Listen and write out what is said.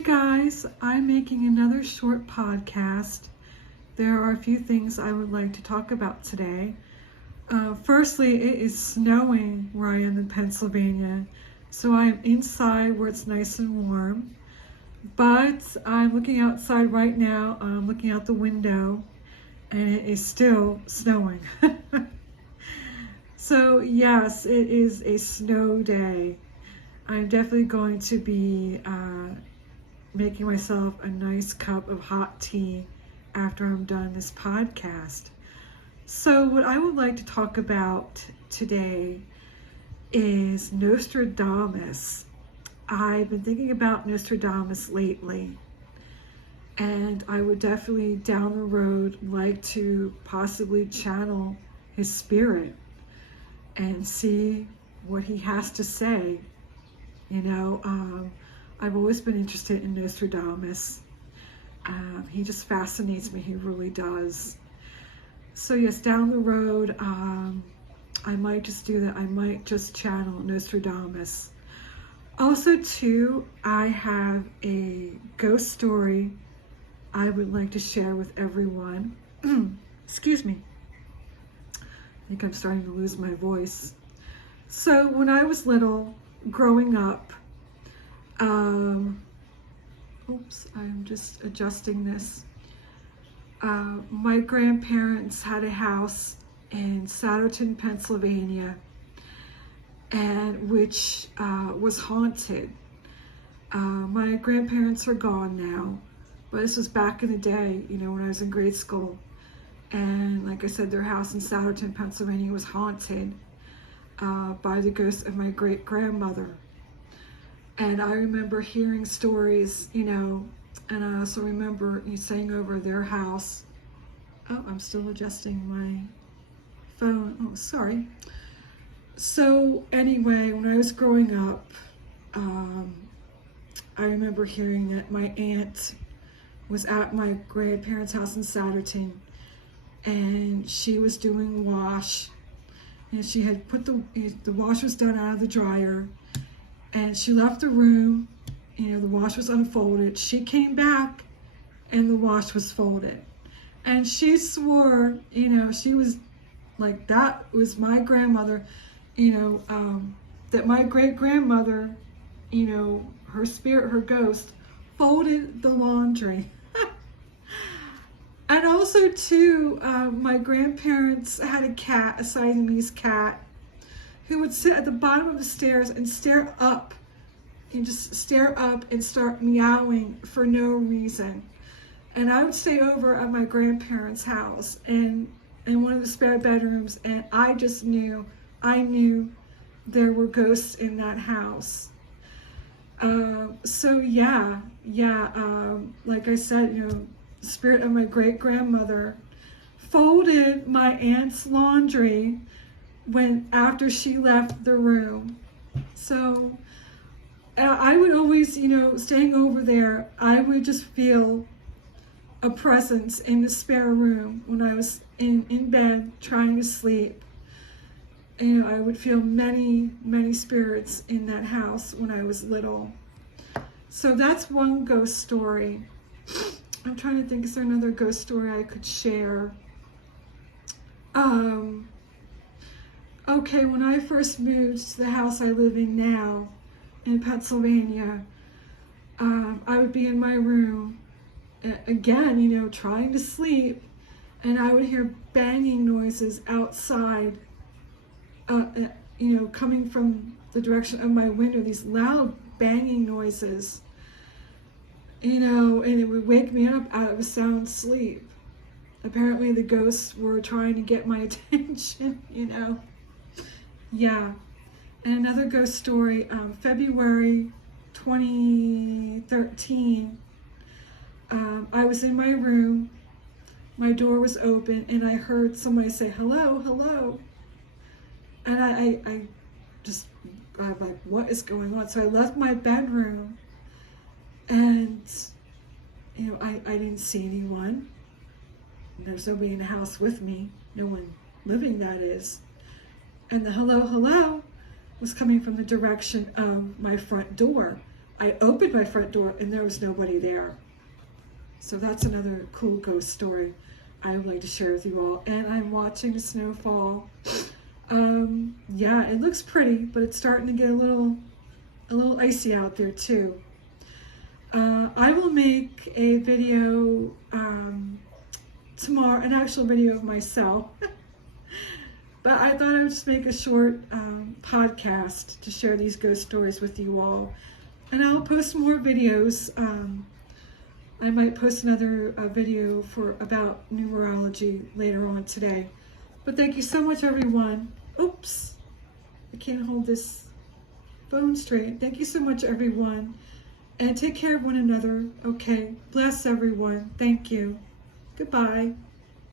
Hey guys, I'm making another short podcast. There are a few things I would like to talk about today. Firstly, it is snowing where I am in Pennsylvania, so I'm inside where it's nice and warm. But I'm looking outside right now. I'm looking out the window, and it is still snowing. So yes, it is a snow day. I'm definitely going to be making myself a nice cup of hot tea after I'm done this podcast. So what I would like to talk about today is Nostradamus. I've been thinking about Nostradamus lately, and I would definitely down the road like to possibly channel his spirit and see what he has to say. I've always been interested in Nostradamus. He just fascinates me. He really does. So yes, down the road, I might just do that. I might just channel Nostradamus. Also, too, I have a ghost story I would like to share with everyone. Excuse me. I think I'm starting to lose my voice. So when I was little, growing up, I'm just adjusting this. My grandparents had a house in Satterton, Pennsylvania, and which was haunted. My grandparents are gone now, but this was back in the day, when I was in grade school. And like I said, their house in Satterton, Pennsylvania was haunted by the ghost of my great-grandmother. And I remember hearing stories, and I also remember saying over their house. Oh, I'm still adjusting my phone. Oh, sorry. So anyway, when I was growing up, I remember hearing that my aunt was at my grandparents' house in Satterton, and she was doing wash. And she had put the wash was done out of the dryer, and she left the room. The wash was unfolded. She came back, and the wash was folded. And she swore, she was like, that was my grandmother, that my great-grandmother, her spirit, her ghost, folded the laundry. And also, too, my grandparents had a cat, a Siamese cat, who would sit at the bottom of the stairs and stare up and start meowing for no reason. And I would stay over at my grandparents' house and in one of the spare bedrooms, and I knew there were ghosts in that house. Like I said, the spirit of my great-grandmother folded my aunt's laundry after she left the room. So I would always, staying over there, I would just feel a presence in the spare room when I was in bed trying to sleep. I would feel many, many spirits in that house when I was little. So that's one ghost story. I'm trying to think, is there another ghost story I could share? Okay, when I first moved to the house I live in now in Pennsylvania, I would be in my room, again, trying to sleep, and I would hear banging noises outside, coming from the direction of my window, these loud banging noises, and it would wake me up out of a sound sleep. Apparently the ghosts were trying to get my attention, Yeah. And another ghost story, February 2013, I was in my room, my door was open, and I heard somebody say, hello, hello. And I just, I'm like, what is going on? So I left my bedroom, and, I didn't see anyone. There's nobody in the house with me, no one living, that is. And the hello, hello was coming from the direction of my front door. I opened my front door and there was nobody there. So that's another cool ghost story I would like to share with you all. And I'm watching the snow fall. Yeah, it looks pretty, but it's starting to get a little icy out there too. I will make a video tomorrow, an actual video of myself. But I thought I would just make a short podcast to share these ghost stories with you all. And I'll post more videos. I might post another video about numerology later on today. But thank you so much, everyone. Oops, I can't hold this phone straight. Thank you so much, everyone. And take care of one another, okay? Bless everyone. Thank you. Goodbye.